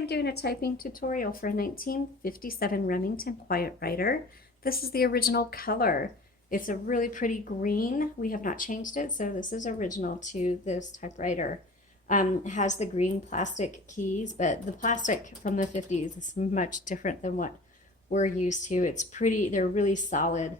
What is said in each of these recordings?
I'm doing a typing tutorial for a 1957 Remington Quiet Writer. This is the original color. It's a really pretty green. We have not changed it, so this is original to this typewriter. It has the green plastic keys, but the plastic from the 50s is much different than what we're used to. It's pretty, they're really solid,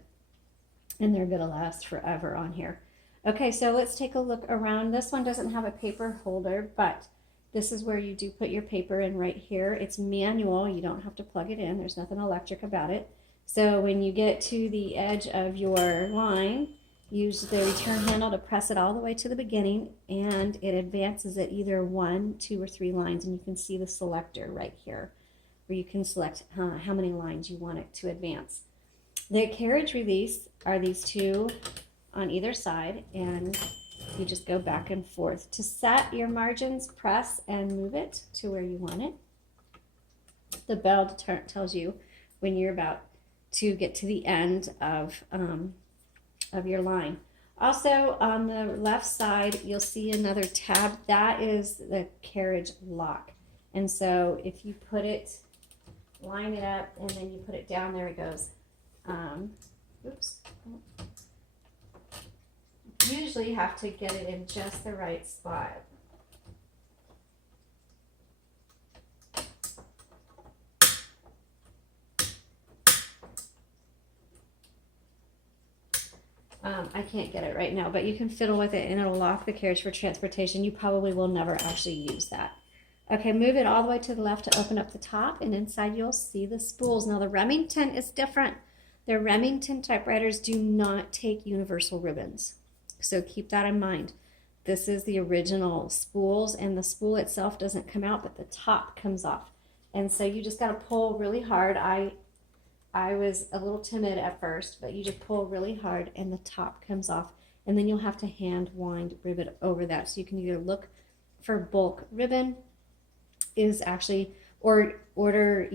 and they're gonna last forever on here. Okay, so let's take a look around. This one doesn't have a paper holder, but this is where you do put your paper in right here. It's manual, you don't have to plug it in. There's nothing electric about it. So when you get to the edge of your line, use the return handle to press it all the way to the beginning, and it advances it either 1, 2, or 3 lines, and you can see the selector right here, where you can select how many lines you want it to advance. The carriage release are these two on either side, and you just go back and forth. To set your margins, press and move it to where you want it. The bell tells you when you're about to get to the end of your line. Also, on the left side, you'll see another tab. That is the carriage lock. And so if you put it, line it up, and then you put it down, there it goes. Oops. Usually you have to get it in just the right spot. I can't get it right now, but you can fiddle with it and it'll lock the carriage for transportation. You probably will never actually use that. Okay, move it all the way to the left to open up the top, and inside you'll see the spools. Now the Remington is different. The Remington typewriters do not take universal ribbons. So keep that in mind. This is the original spools, and the spool itself doesn't come out, but the top comes off. And so you just got to pull really hard. I was a little timid at first, but you just pull really hard and the top comes off. And then you'll have to hand wind ribbon over that. So you can either look for bulk ribbon is actually, or order,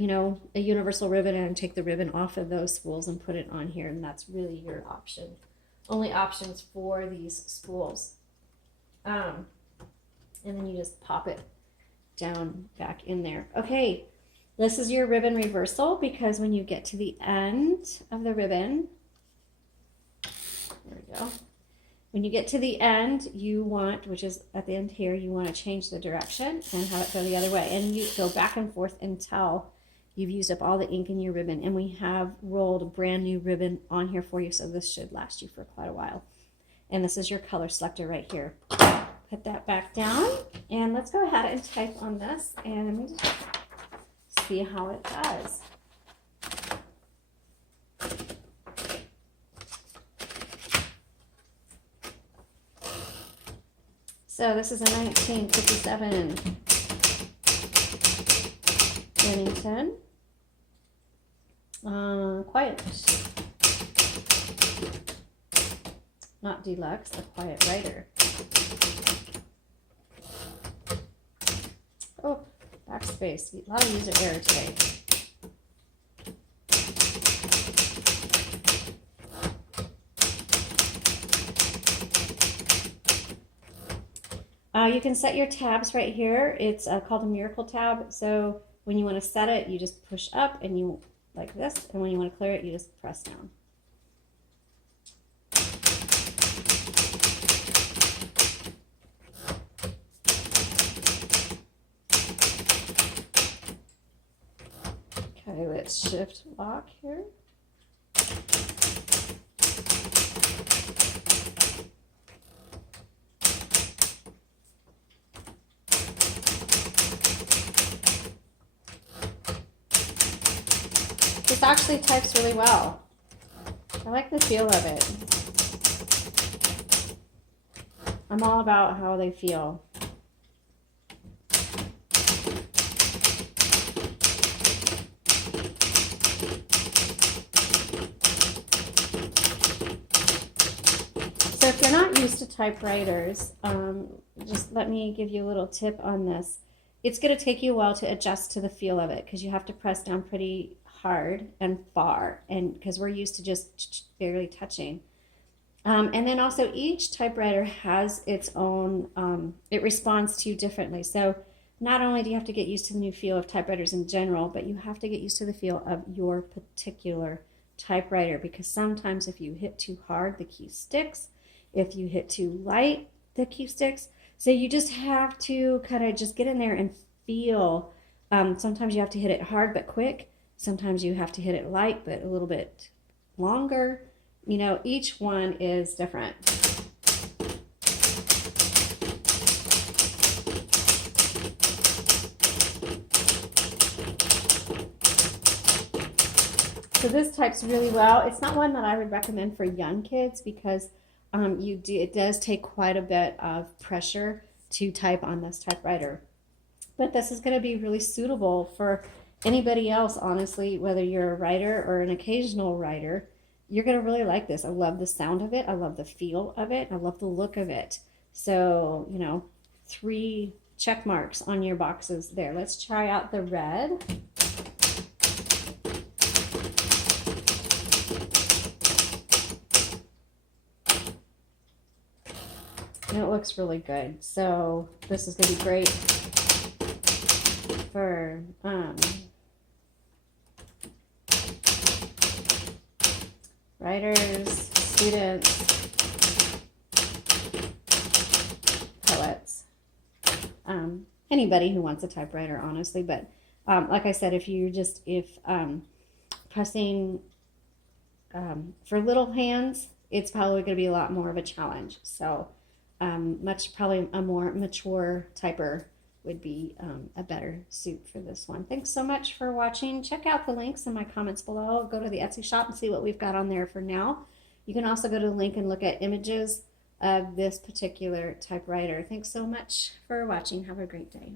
a universal ribbon and take the ribbon off of those spools and put it on here. And that's really your option. Only options for these spools. And then you just pop it down back in there. Okay, this is your ribbon reversal, because when you get to the end of the ribbon, there we go. When you get to the end, you want, which is at the end here, you want to change the direction and have it go the other way. And you go back and forth until you've used up all the ink in your ribbon. And we have rolled a brand new ribbon on here for you, so this should last you for quite a while. And this is your color selector right here. Put that back down, and let's go ahead and type on this and see how it does. So this is a 1957 Remington. Quiet. Not deluxe, a Quiet Writer. Oh, backspace. A lot of user error today. You can set your tabs right here. It's called a miracle tab. So when you want to set it, you just push up and you like this. And when you want to clear it, you just press down. Okay, let's shift lock here. This actually types really well. I like the feel of it. I'm all about how they feel. So if you're not used to typewriters, just let me give you a little tip on this. It's going to take you a while to adjust to the feel of it, because you have to press down pretty hard and far, and because we're used to just barely touching. And then also each typewriter has its own, it responds to you differently. So not only do you have to get used to the new feel of typewriters in general, but you have to get used to the feel of your particular typewriter, because sometimes if you hit too hard, the key sticks. If you hit too light, the key sticks. So you just have to kind of just get in there and feel. Sometimes you have to hit it hard but quick. Sometimes you have to hit it light but a little bit longer. You know, each one is different. So this types really well. It's not one that I would recommend for young kids because it does take quite a bit of pressure to type on this typewriter. But this is going to be really suitable for anybody else, honestly, whether you're a writer or an occasional writer. You're going to really like this. I love the sound of it. I love the feel of it. I love the look of it. So, you know, 3 check marks on your boxes there. Let's try out the red. And it looks really good. So this is going to be great for writers, students, poets, anybody who wants a typewriter, honestly. But like I said, if pressing for little hands, it's probably going to be a lot more of a challenge. So probably a more mature typer would be a better suit for this one. Thanks so much for watching. Check out the links in my comments below. Go to the Etsy shop and see what we've got on there for now. You can also go to the link and look at images of this particular typewriter. Thanks so much for watching. Have a great day.